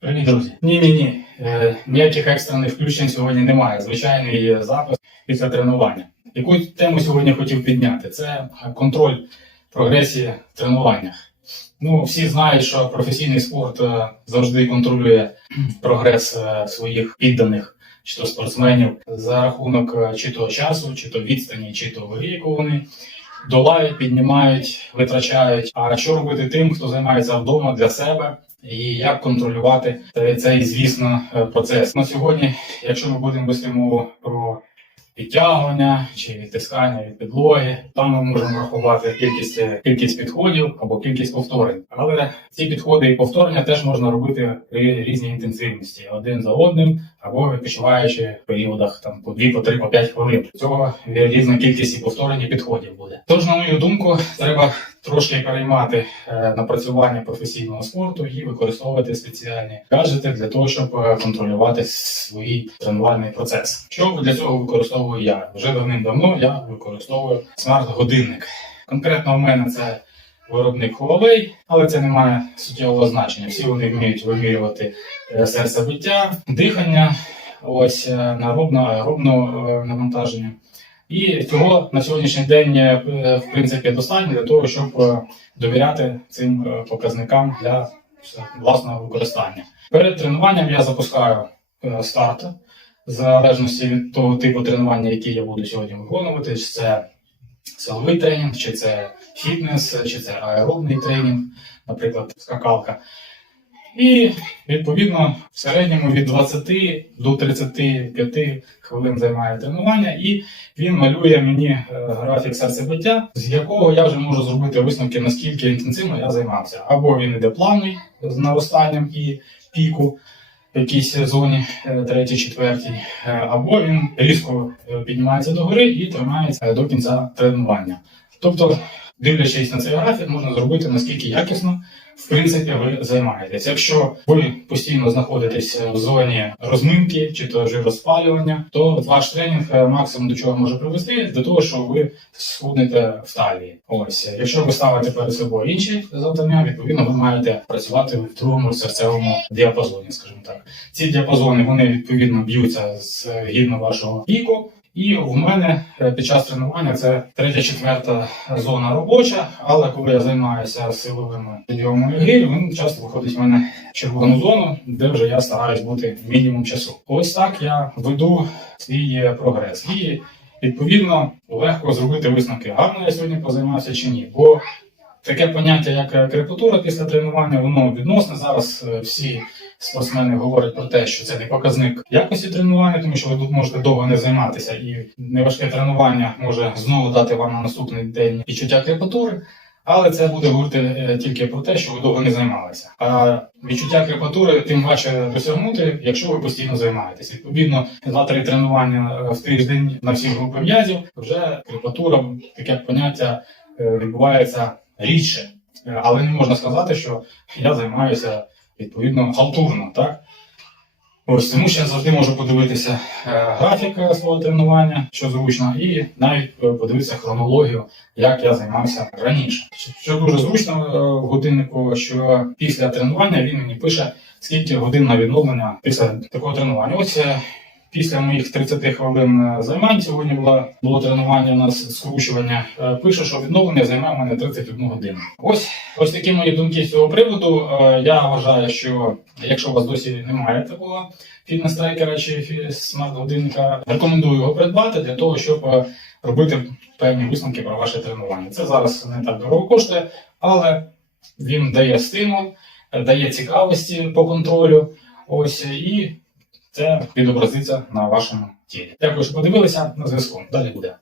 Привіт, друзі. Ні. Ніяких екстрених включень сьогодні немає. Звичайний запис після тренування. Яку тему сьогодні хотів підняти? Це контроль прогресії в тренуваннях. Всі знають, що професійний спорт завжди контролює прогрес своїх підданих, чи то спортсменів, за рахунок чи то часу, чи то відстані, чи то ваги, яку вони долають, піднімають, витрачають. А що робити тим, хто займається вдома для себе? І як контролювати цей, звісно, процес. На сьогодні, якщо ми будемо вести мову про підтягування чи відтискання від підлоги, там ми можемо врахувати кількість підходів або кількість повторень. Але ці підходи і повторення теж можна робити при різній інтенсивності, один за одним, або відпочиваючи в періодах по 2, по 3, по 5 хвилин. Цього різна кількість і повторень і підходів буде. Тож, на мою думку, треба трошки переймати напрацювання професійного спорту і використовувати спеціальні гаджети для того, щоб контролювати свій тренувальний процес. Що для цього використовую я? Вже давним-давно я використовую смарт-годинник. Конкретно у мене це виробник Huawei, але це не має суттєвого значення. Всі вони вміють вимірювати серцебиття, дихання, аеробне навантаження. І цього на сьогоднішній день, в принципі, достатньо для того, щоб довіряти цим показникам для власного використання. Перед тренуванням я запускаю старт, в залежності від того типу тренування, який я буду сьогодні виконувати, чи це силовий тренінг, чи це фітнес, чи це аеробний тренінг, наприклад, скакалка. І, відповідно, в середньому від 20 до 35 хвилин займає тренування, і він малює мені графік серцебиття, з якого я вже можу зробити висновки, наскільки інтенсивно я займався. Або він йде плавний з наростанням і піку в якійсь зоні 3-4, або він різко піднімається догори і тримається до кінця тренування. Тобто, дивлячись на цей графік, можна зробити, наскільки якісно, в принципі, ви займаєтесь. Якщо ви постійно знаходитесь в зоні розминки чи то жироспалювання, то ваш тренінг максимум до чого може привести? До того, що ви схуднете в талії. Якщо ви ставите перед собою інші завдання, відповідно, ви маєте працювати в другому серцевому діапазоні, скажімо так. Ці діапазони, вони, відповідно, б'ються згідно вашого віку. І в мене під час тренування це 3-4 зона робоча, але коли я займаюся силовими підйомами гирі, він часто виходить в мене в червону зону, де вже я стараюсь бути мінімум часу. Ось так я веду свій прогрес. І, відповідно, легко зробити висновки, гарно я сьогодні позаймався чи ні. Бо таке поняття, як крепатура після тренування, воно відносне. Зараз всі спортсмени говорять про те, що це не показник якості тренування, тому що ви тут можете довго не займатися, і неважке тренування може знову дати вам на наступний день відчуття крепатури, але це буде говорити тільки про те, що ви довго не займалися. А відчуття крепатури тим важче досягнути, якщо ви постійно займаєтесь. Відповідно, 2-3 тренування в тиждень на всі групи м'язів, вже крепатура, таке поняття, відбувається рідше. Але не можна сказати, що я займаюся відповідно халтурно, так? Тому що я завжди можу подивитися графік свого тренування, що зручно, і навіть подивитися хронологію, як я займався раніше. Що дуже зручно в годиннику, що після тренування він мені пише, скільки годин на відновлення після такого тренування. Після моїх 30 хвилин займань, сьогодні було тренування у нас скручування, пише, що відновлення займає у мене 31 годину. Ось такі мої думки з цього приводу. Я вважаю, що якщо у вас досі немає такого фітнес-трекера чи смарт-годинника, рекомендую його придбати для того, щоб робити певні висновки про ваше тренування. Це зараз не так дорого коштує, але він дає стимул, дає цікавості по контролю. І це відобразиться на вашому тілі. Дякую, що подивилися. На зв'язку. Далі буде.